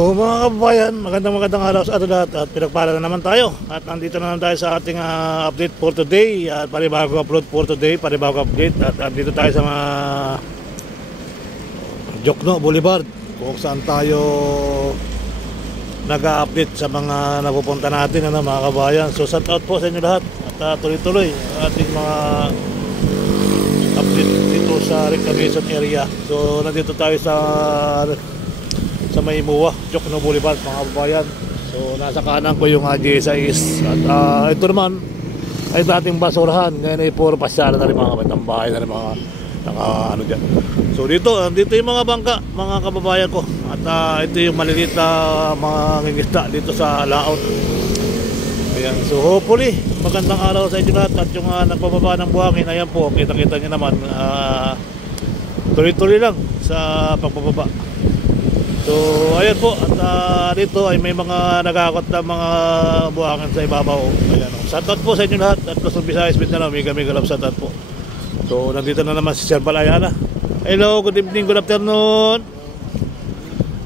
So mga kababayan, magandang araw sa atin lahat at pinagpala na naman tayo. At nandito na naman tayo sa ating update for today. At panibago upload for today, panibago update. At nandito tayo sa mga Jokno Boulevard, kung saan tayo nag-update sa mga napupunta natin, mga kababayan. So shout out po sa inyo lahat. At tuloy-tuloy ating mga update dito sa reclamation area. So nandito tayo sa may MUA, Jokno Boulevard, mga kababayan. So nasa kanan ko yung GSIS. At ito naman ay dating basurahan. Ngayon ay puro pasyala na rin, mga kabatang bahay na rin, mga ano dyan. So dito yung mga bangka, mga kababayan ko. At ito yung maliliit na mga ngingisda dito sa laot. Ayan. So hopefully magandang araw sa inyo lahat. At yung nagbababa ng buhangin, ayan po, kita-kita nyo naman, tuloy-tuloy lang sa pagbababa. So ayan po, at dito ay may mga nagakot na mga buhangin sa ibabaw. Ayan, shoutout po sa inyo lahat. At Luzon, Visayas, Mindanao, mega love shoutout po. So nandito na naman si Sir Balayana. Hello, good evening, good afternoon.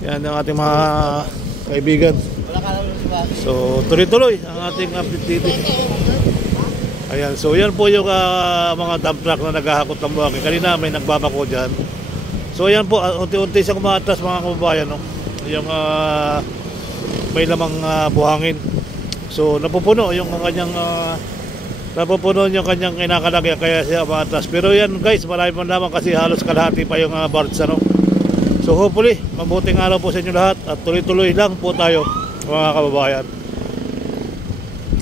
Yan ang ating mga kaibigan. So tuloy-tuloy ang ating update dito. Ayan, so yan po yung mga dump truck na naghahakot ng buhangin. Kanina may nagbabako dyan. So ayan po, unti-unti siyang umaatras, mga kababayan, no? Yung may lamang buhangin. So napupuno yung kanyang kinakalagyan, kaya siya umaatras. Pero yan guys, marami man lamang kasi halos kalahati pa yung barge, ano? So hopefully mabuting araw po sa inyo lahat. At tuloy-tuloy lang po tayo, mga kababayan.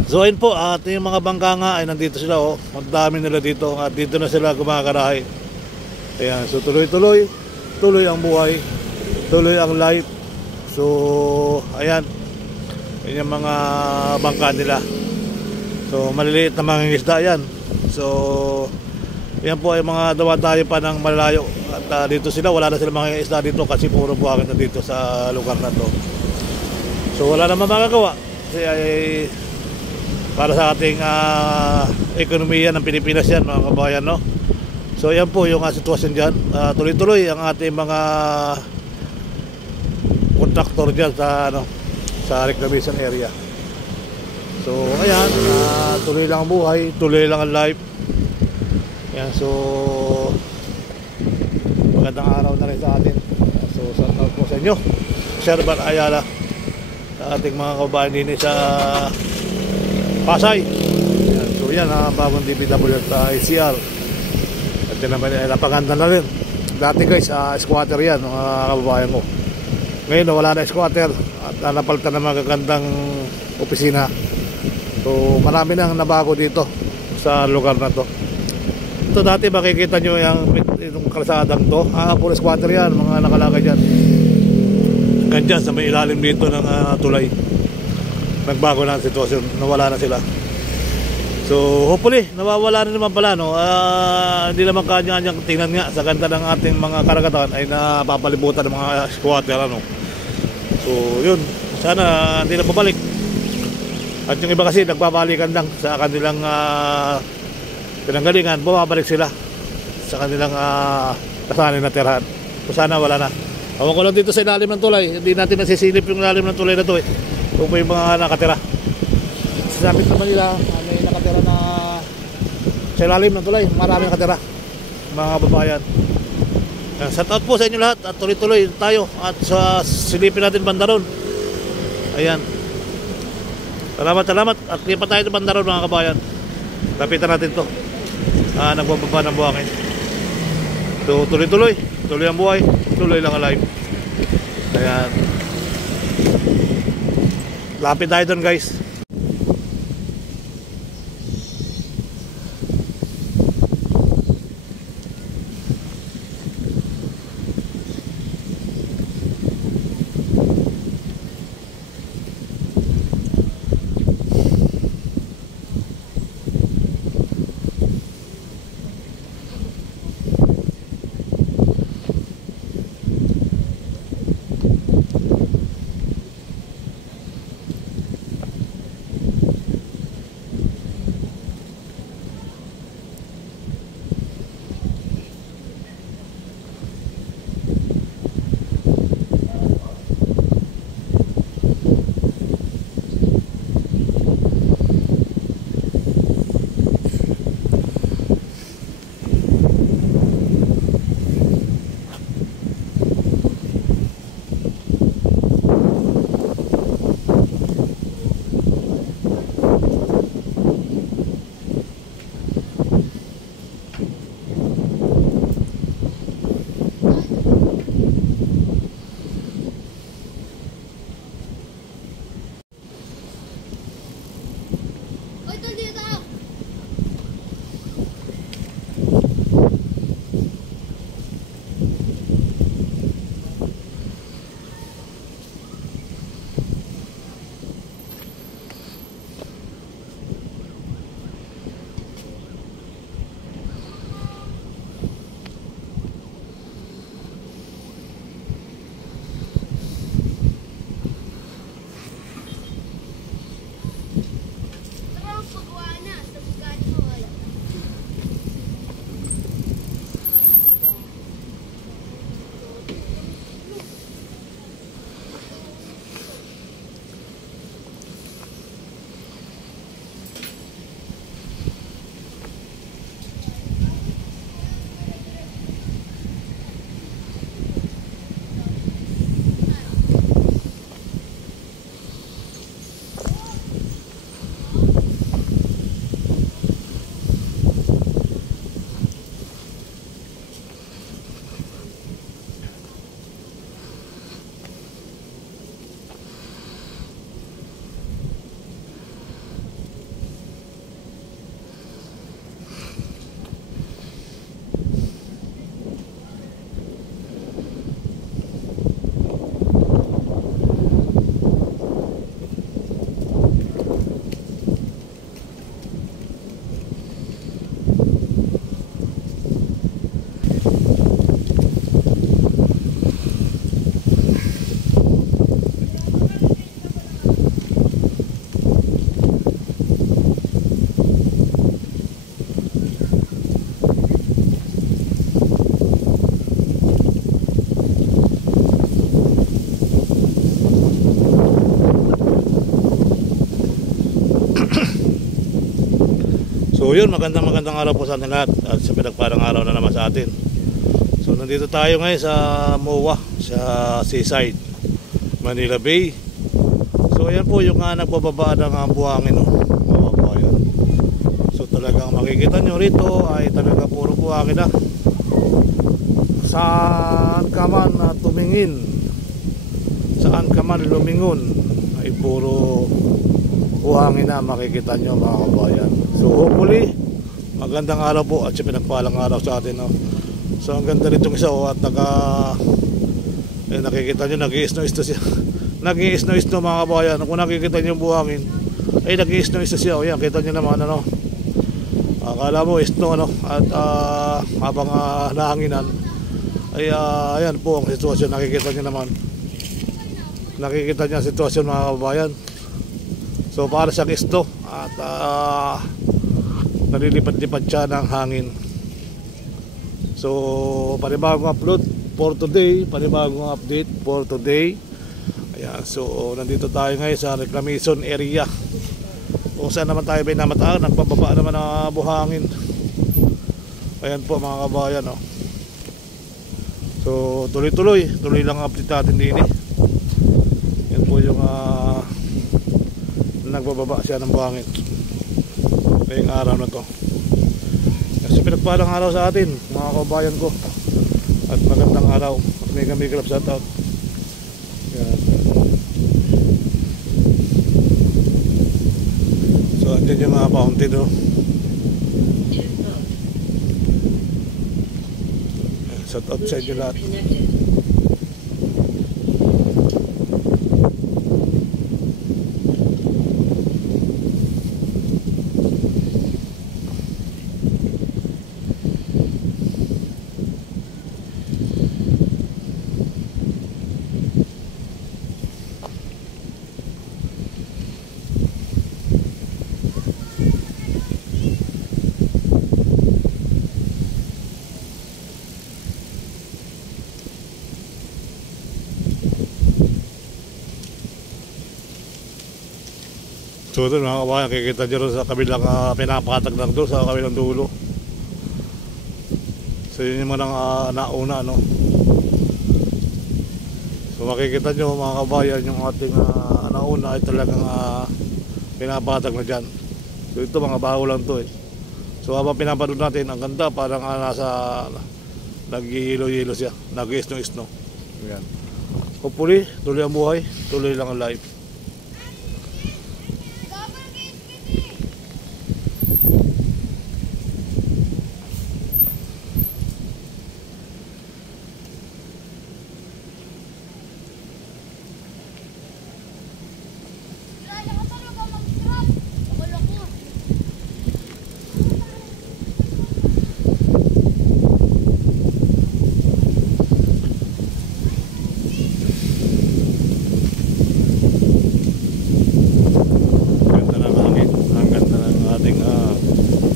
So ayun po, at yung mga bangka nga ay nandito sila, oh. Ang dami nila dito. At dito na sila gumakarahe. Ayan, so tuloy-tuloy, tuloy ang buhay, tuloy ang life. So ayan, yun yung mga bangka nila. So maliliit na mga isda yan. So yan po ay mga dawa-dayo pa ng malayo. At dito sila, wala na sila mga isda dito kasi puro buhangin na dito sa lugar na to. So wala naman magagawa kasi ay para sa ating ekonomiya ng Pilipinas yan, mga kabayan, no? So yan po yung sitwasyon dyan. Tuloy-tuloy ang ating mga contractor dyan sa reclamation area. So ayan, tuloy lang ang buhay, tuloy lang ang life. Yan, so magandang araw na rin sa atin. So shout out po sa inyo, Sir Bar Ayala, sa ating mga kababayan din sa Pasay. Yan, so yan ang bagong DPW at ICR. Napaganda na rin. Dati guys, squatter yan, mga kababayan ko. Ngayon wala na squatter at napalitan na magagandang opisina. So marami nang nabago dito sa lugar na to. Ito dati makikita nyo yung kalsadang to, puro squatter yan, mga nakalagay dyan. Ganyan sa may ilalim dito ng tulay. Nagbago na ang sitwasyon, nawala na sila. So hopefully nawawala na naman pala, no? Hindi naman kanya-kanyang tingnan nga sa ganda ng ating mga karagatan ay napapalibutan ng mga squatter, ano? So yun, sana hindi na pabalik. At yung iba kasi nagbabalikan lang sa kanilang pinanggalingan, bumabalik sila sa kanilang kasanin na tirahan. So sana wala na. Awan ko lang dito sa ilalim ng tulay, hindi natin nasisilip yung ilalim ng tulay na to, kung may mga nakatira. Sabi naman nila, may nakatira na sa ilalim ng tulay, marami nakatira, mga babayan. Shout out po sa inyo lahat at tuloy-tuloy tayo at silipin natin Bandaron. Ayan, salamat at lipat tayo sa Bandaron, mga kabayan. Lapitan natin to, nagbababa ng buhangin. So tuloy-tuloy, tuloy ang buhay, tuloy lang ang life. Ayan, lapit tayo doon guys. So yun, magandang araw po sa atin lahat at sa pinagparang araw na naman sa atin. So nandito tayo ngayon sa MOA, sa Seaside, Manila Bay. So ayan po yung nagbababa ng buhangin, no? Oh, ayan. So talagang makikita nyo rito ay talaga puro buhangin na. Saan ka man tumingin, saan ka man lumingon, ay puro buhangin na makikita nyo, mga kabayan. So hopefully magandang araw po at pinagpalang araw sa atin, no? So ang ganda rin itong isa, at nakikita nyo nag-i-snow-snow siya. Nag-i-snow-snow, mga kabayan. Kung nakikita nyo yung buhangin ay nag-i-snow-snow siya. O yan, kita nyo naman, ano, akala mo snow, ano, at habang nahanginan ay ayan po ang sitwasyon. Nakikita nyo naman, nakikita nyo ang sitwasyon, mga kabayan. So para sa snow at nalilipad-lipad siya ng hangin. So panibagong upload for today, panibagong update for today. Ayan, so nandito tayo ngayon sa reclamation area kung saan naman tayo binamataan. Nagpababa naman ang buhangin. Ayan po, mga kabayan, no? So tuloy lang ang update natin din, eh. Yan po yung nagbababa siya ng buhangin ngayong araw na to. Kasi pinagpalang araw sa atin, mga kabayan ko, at magandang araw. Mega love shout out. Yan. So andyan yung mga fountain, no? Shout out sa inyo lahat. So doon, mga kabayan, kikita nyo rin sa kabilang pinapatag lang doon sa kabilang dulo. So yun yung mga nauna, no? So makikita nyo, mga kabayan, yung ating nauna ay talagang pinapatag na dyan. So ito, mga baho lang to, eh. So habang pinapanood natin, ang ganda, parang nasa nag-hilo-hilo siya, nag-isno-isno. Yan. Hopefully tuloy ang buhay, tuloy lang ang life.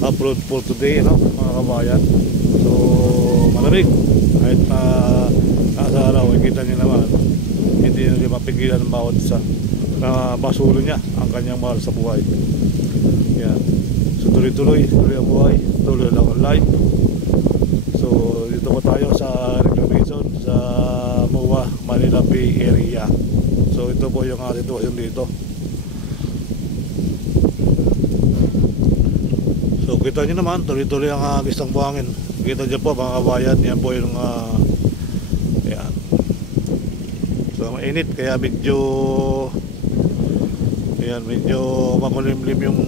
Upload for today, no, mga kabayan. So malamig kahit nasa araw, kita nyo naman hindi nyo mapigilan ng bawat isa na masulo niya ang kanyang mahal sa buhay. Yan. So tuloy ang buhay, tuloy lang ang life. So dito po tayo sa reclamation sa MOA, Manila Bay area. So ito po yung sitwasyon dito. So kita nyo naman, tuloy ang gistang buhangin. Kita nyo po, mga kabayan, yan po yung yan. So mainit, kaya medyo makulimlim yung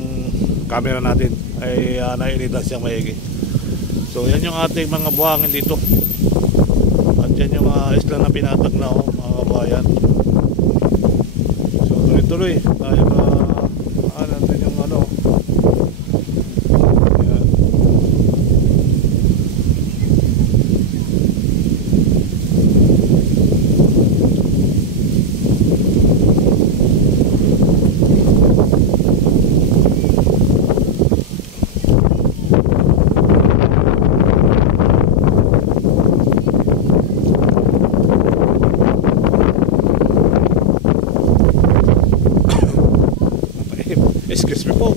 camera natin, ay nainitan siyang maigi. So yan yung ating mga buhangin dito. At yan yung isla na pinatag na, mga kabayan. So tuloy tayo natin yung ano. Excuse me po.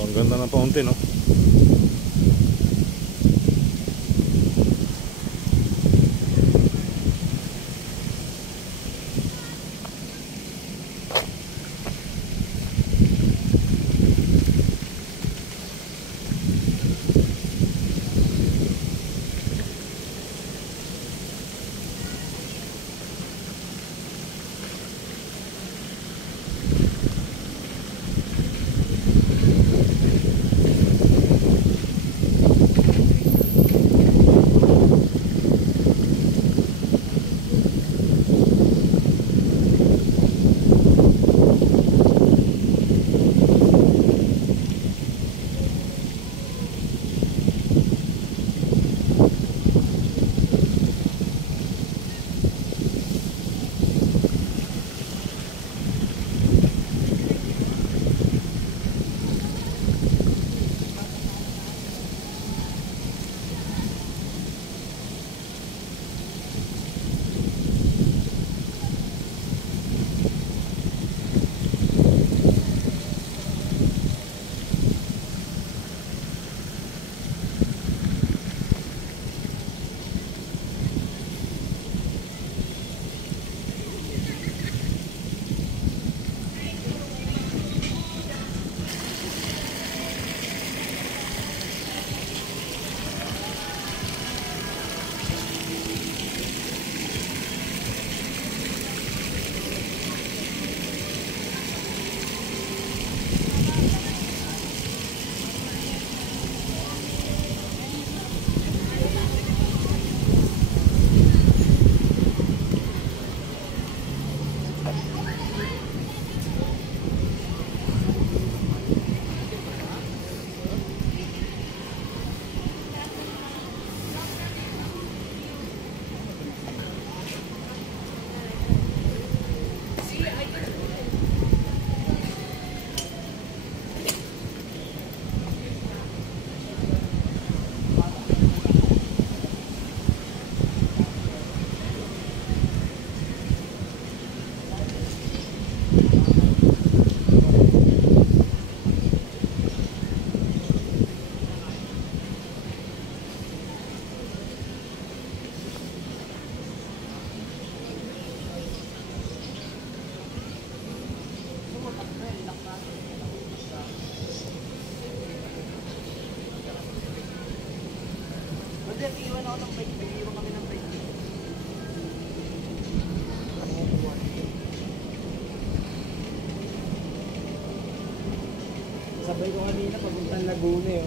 So ang ganda ng fountain, no? Iwan ako ng bike, iwan kami ng bike. Sabay ko kanina papuntang Laguna eh.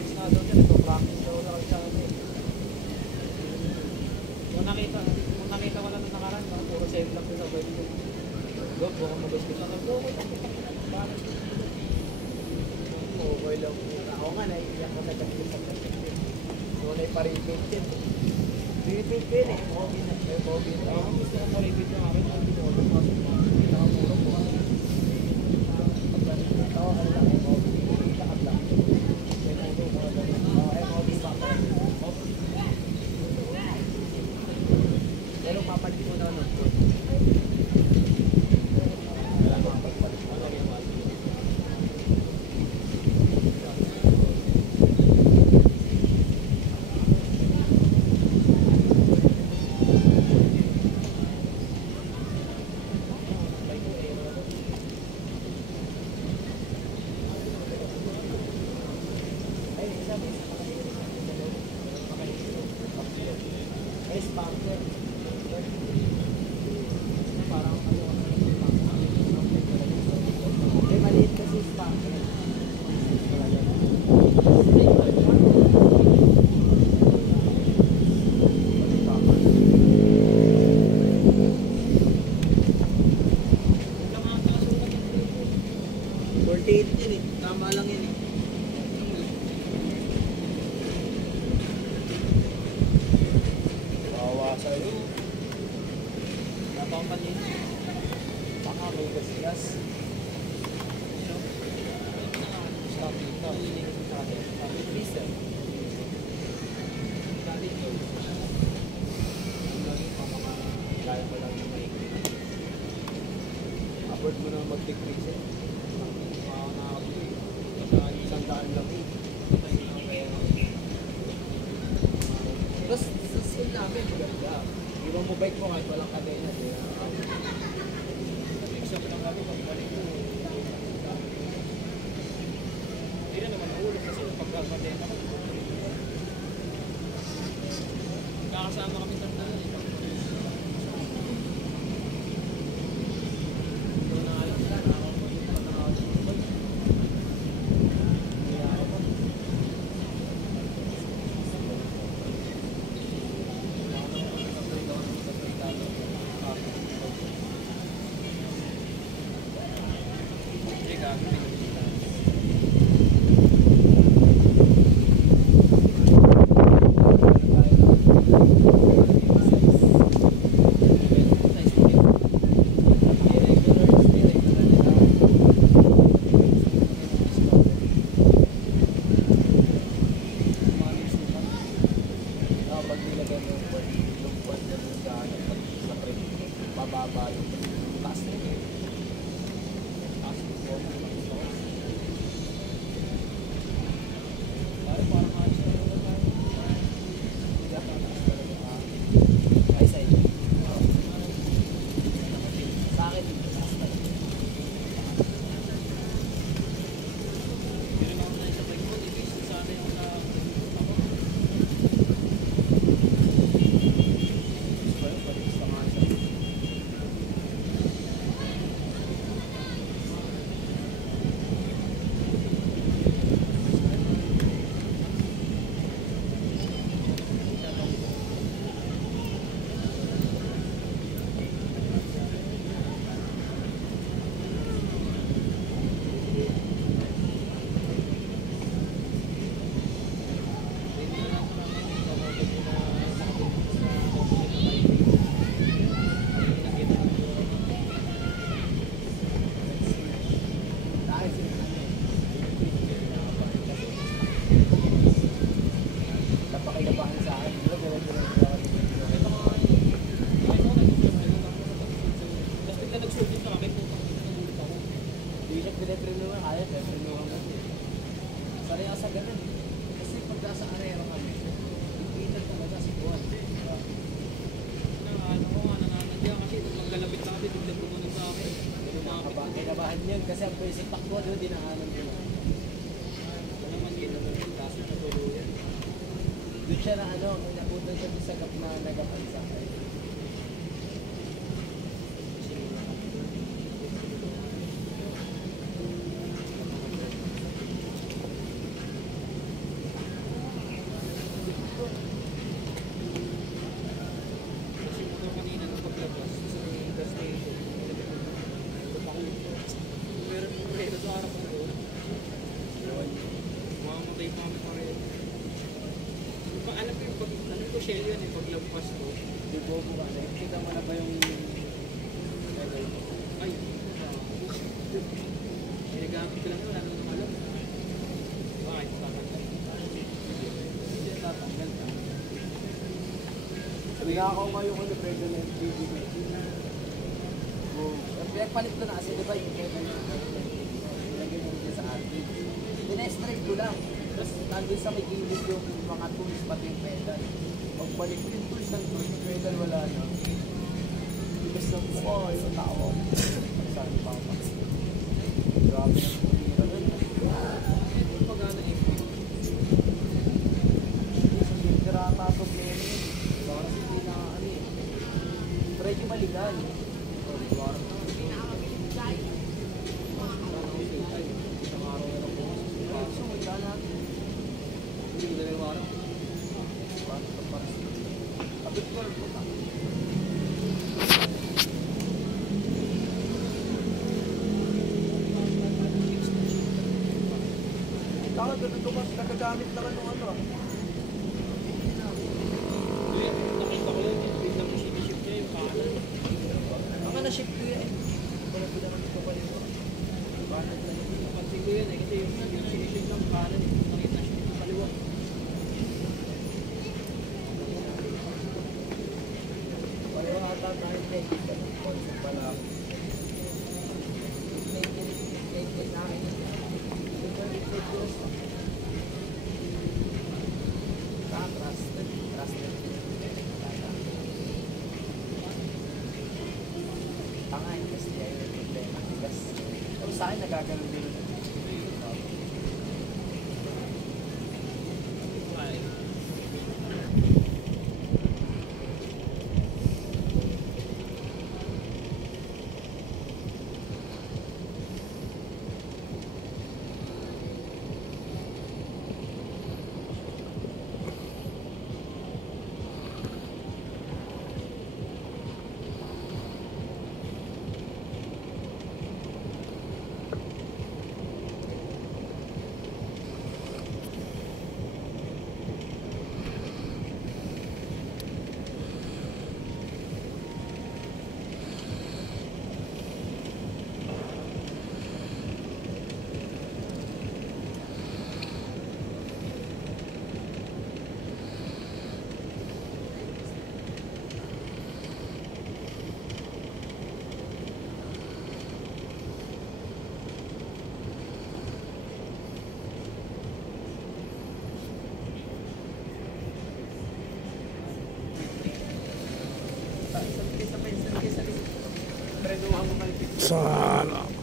Next na daw siya, nagpa-practice daw lang siya. Kung nakita ko lang nung nakaraan, puro save lang sa pwede ko. Dok, buka mag-basket lang. Okay lang. Ako nga, naiiyak ko sa kapit sa kapit. Doon ay paripit din. Paripit din eh. Bobby na. Bobby na. Ako gusto na paripit yung akin. Hindi ko alam. Kita ko puro po. Pagkalit ako, ano lang eh. Bobby. Lakad lang. Bobby pa pa. Pero papalit mo na ano. Maliit kasi spam. 48 din eh. Tama lang yan eh. Bawa sa'yo. Natang panin. Baka may gas-gas. Stop dito. Stop freezer. Dali yun. Lagi pa mga kaya mo lang yung maigit. Afford mo na mag-decrease eh. Isang daan lang eh. Tapos sa school namin, maganda. Iwan mo bike mo kahit walang kadena. Except lang kami pagbalik mo. Hindi na naman mahulog kasi pagkakadena ko. Kakasama kami ng daan eh. Kasi ang pwede sa takbo doon, dinaanan ko lang. Ano naman dito, kaso natuluyan. Doon siya na ano, napunta siya sa gap na nagapan sa akin. shell yun eh, paglagpas ko. Di bobo ka na. Kita mo na ba yung... Ay, ginagamit ko lang yun, ano naman alam. Bakit? Tatanggal. Hindi tatanggal ka. Sabi nga ako ngayon ko na pwede na yung PDB. Pinagpalit ko na kasi diba yung pedal na nilagay mo dyan sa atin. Dinestrate ko lang. Tapos nandun sa may gilid yung mga tools pati yung pedal. Pagbalik ko yung tools ng tools, yung pedal wala na. Ibas na po yung tao. Saan pa ako? Grabe na po yung gano'n. Ito pag-ano eh. Hindi karata ito pleno yun. Baka kasi pinaka-ano eh. Try nyo balikan. Nagagamit naman ng ano. Hindi, nakita ko yun, biglang siniship niya yung kanan. Baka na-ship ko yan. Wala ko naman ito pa rin. Napansin ko yun eh, kasi yung siniship ng kanan, nakita siya dito sa liwa. Pareho ata tayo nakikita ng concept pala. Nakikita namin. Trusted. Tangay, kasi ay may problema. Pero sa akin, nagaganon din.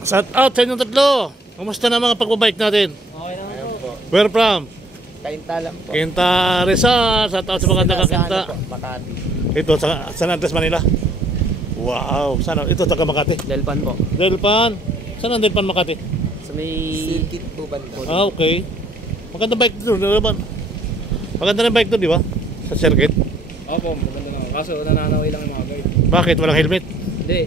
Shout out sa inyong tatlo. Kumusta na mga pagbabike natin? Okay lang po. Where from? Kainta lang po. Quinta Rizal. Shout out sa mga taga-Quinta. Makati. Ito sa San Andres, Manila. Wow. Sana ito taga Makati. Delpan po. Delpan. Saan ang Delpan, Makati? Sa may... Circuit po ba? Ah, okay. Maganda bike doon, Delpan. Maganda rin bike doon, di ba? Sa circuit. Opo, maganda lang. Kaso nananawi lang yung mga guard. Bakit? Walang helmet? Hindi.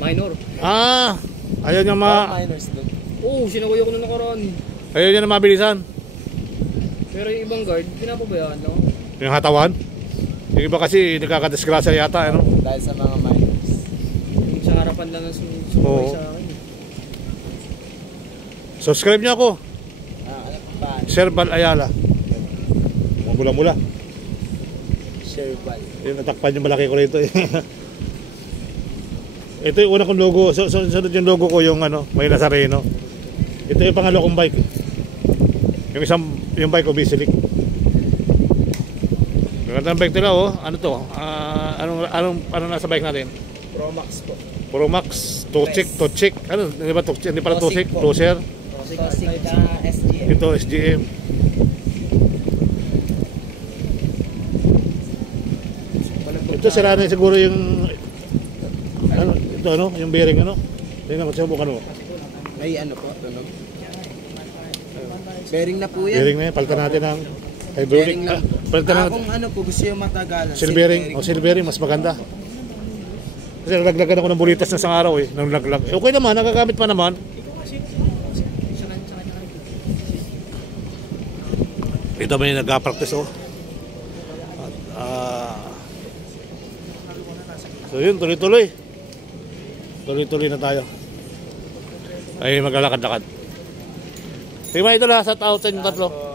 Minor. Ah, ayaw niya Miners doon. Oo, sinakuya ko na nakaraan. ayaw niya na mabilisan. Pero yung ibang guard, pinapabayaan lang. Yung hatawan. Yung iba kasi nakakadisgrasya yata, ano? Dahil sa mga miners. Yung sa harapan lang ang sumusukoy Oo. sa akin. Subscribe niyo ako. Ano pa? Sir Bal Ayala. Mula-mula. Sherbal. Yung natakpan yung malaki ko rito eh. Ito yung una kong logo. Sunod yung logo ko yung ano, may Nazareno. Ito yung pangalo kong bike. Yung bike ko Bisilic. Maganda ng bike nila oh. Ano to? Anong nasa bike natin? Promax po. Promax, Tochik. Ano, hindi ba Tochik? Hindi pala Tochik, Closer. Tosik na SGM. Ito SGM. Ito sira na siguro yung ano, ito ano, yung bearing ano. Tingnan mo, subukan mo. May ano po, tunog. Bearing na po yan. Bearing na yan, palitan natin ng hydraulic. Bearing lang. Palitan natin. Kung ano po, gusto yung matagalan. Seal bearing. O seal bearing, mas maganda. Kasi nalaglagan ako ng bulitas na isang araw eh. Nang laglag. Okay naman, nagagamit pa naman. Ito may nag-practice oh. So yun, tuloy-tuloy. Tuloy-tuloy na tayo. Ay, maglalakad-lakad. Sige mga idol ha, sa out sa inyong tatlo.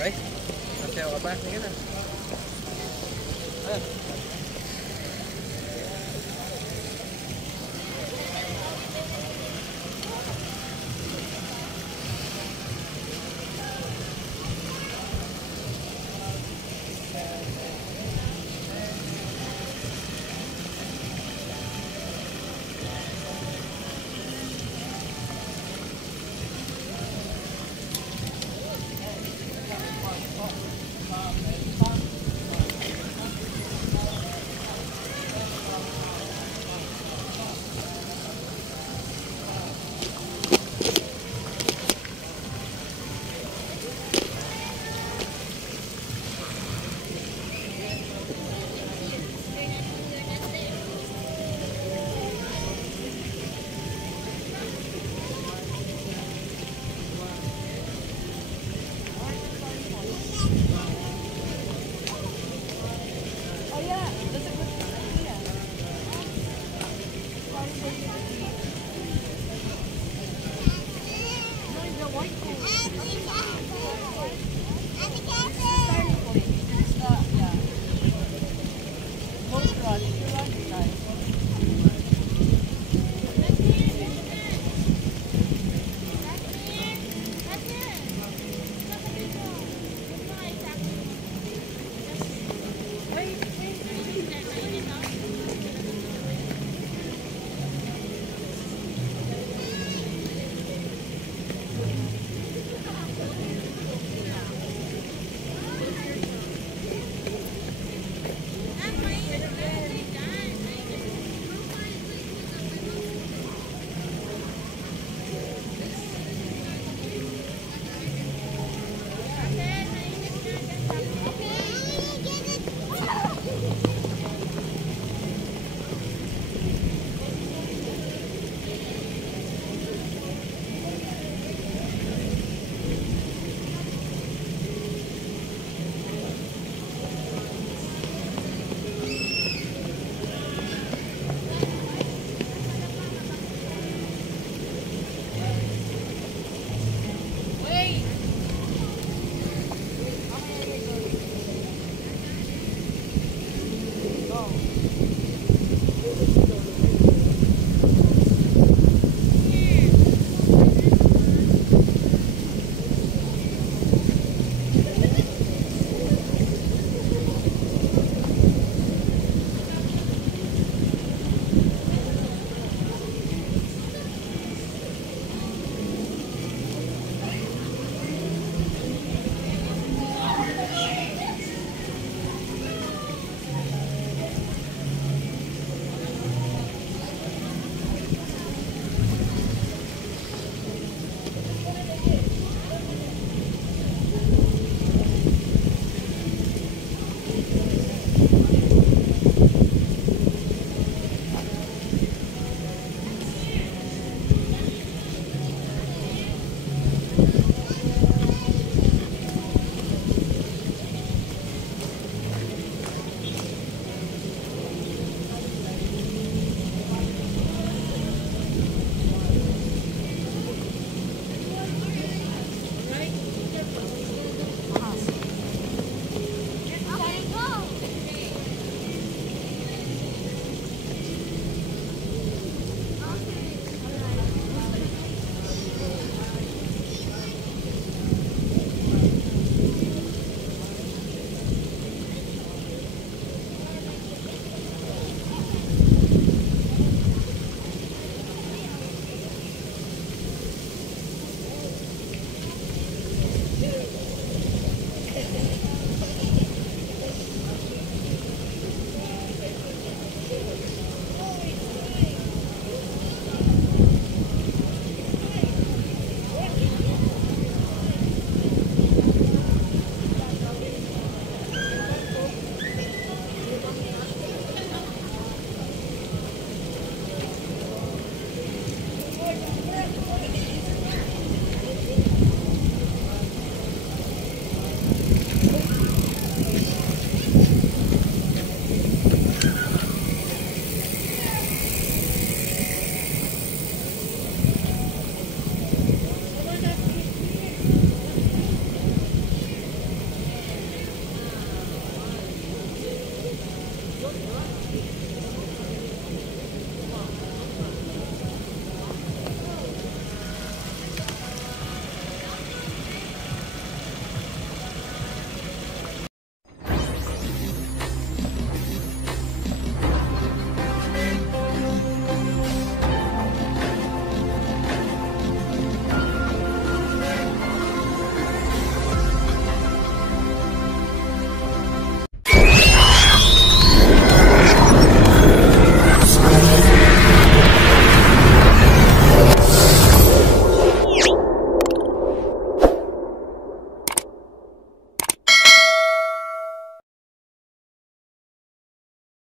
Ay, nasayaw ka ba? Sige na.